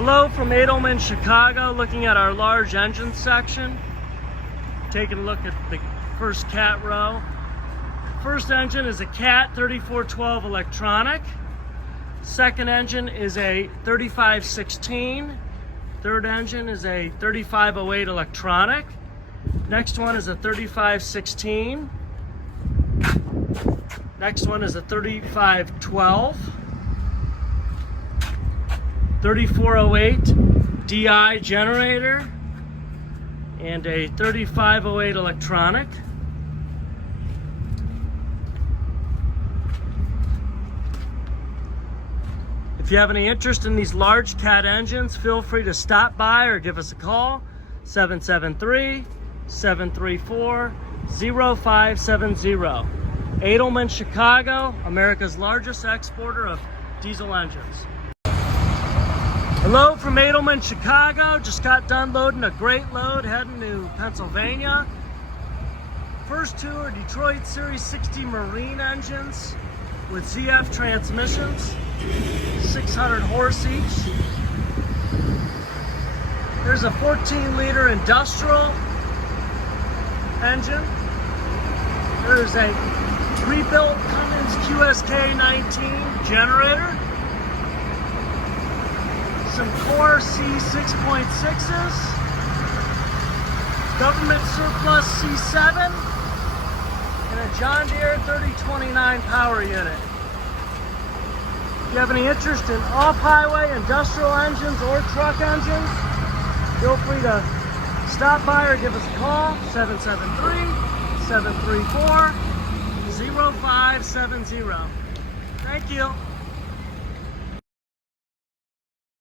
Hello from Adelman, Chicago, looking at our large engine section. Taking a look at the first cat row. First engine is a Cat 3412 electronic. Second engine is a 3516. Third engine is a 3508 electronic. Next one is a 3516. Next one is a 3512. 3408 DI generator and a 3508 electronic. If you have any interest in these large Cat engines, feel free to stop by or give us a call, 773-734-0570. Adelman, Chicago, America's largest exporter of diesel engines. Hello from Adelman, Chicago. Just got done loading a great load heading to Pennsylvania. First two are Detroit Series 60 Marine engines with ZF transmissions, 600 horse each. There's a 14-liter industrial engine. There's a rebuilt Cummins QSK 19 generator. Some Core C6.6s, government surplus C7, and a John Deere 3029 power unit. If you have any interest in off-highway industrial engines or truck engines, feel free to stop by or give us a call, 773-734-0570. Thank you.